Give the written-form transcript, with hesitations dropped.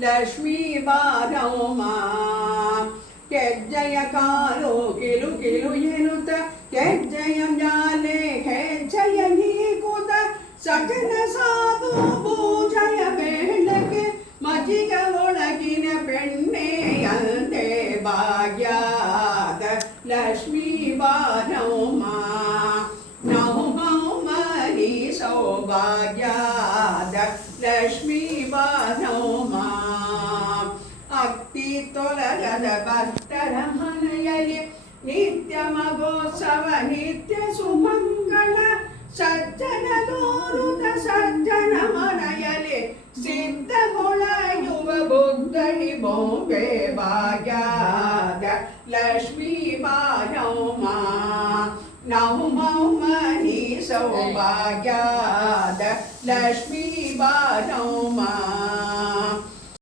ಲಕ್ಷ್ಮೀ ಬಾರಮ್ಮ ಹೆಜ್ಜೆಯ ಕಾಲು ಕಿಲು ಕಿಲು ಎನ್ನುತ್ತ ಹೆಜ್ಜೆಯ ಮ್ಯಾಲೆ ಹೆಜ್ಜೆಯ ನೀಕುತ್ತ ಸಕಲ ಸಾಧು ಪೂಜೆಯ ವೇಳೆಗೆ ಮಜ್ಜಿಗ ಒಳಗಿನ ಬೆಣ್ಣೆಯಂತೆ ಭಾಗ್ಯದ ಲಕ್ಷ್ಮೀ ಬಾರಮ್ಮ ನೌಮೌಮನಿ ಸೌಭಾಗ್ಯದ ಲಕ್ಷ್ಮೀ ಬಾರಮ್ಮ ಅಕ್ತಿ ತೊಲಗದ ಭಕ್ತರ ಮನೆಯಲ್ಲಿ ನಿತ್ಯ ಮಗೋತ್ಸವ ನಿತ್ಯ ಸುಮಂಗಳ ಸಜ್ಜನ ತೋರುತ ಸಜ್ಜನ ಮನೆಯಲ್ಲಿ ಸಿದ್ಧಗೊಳೆಯುವ ಬುದ್ಧಡಿ ಬೊಂಬೆ ಭಾಗ್ಯದ ಲಕ್ಷ್ಮೀ ಬಾರಮ್ಮ ನೌಮೌಮನಿ ಸೌಭಾಗ್ಯದ ಲಕ್ಷ್ಮೀ ಬಾರಮ್ಮ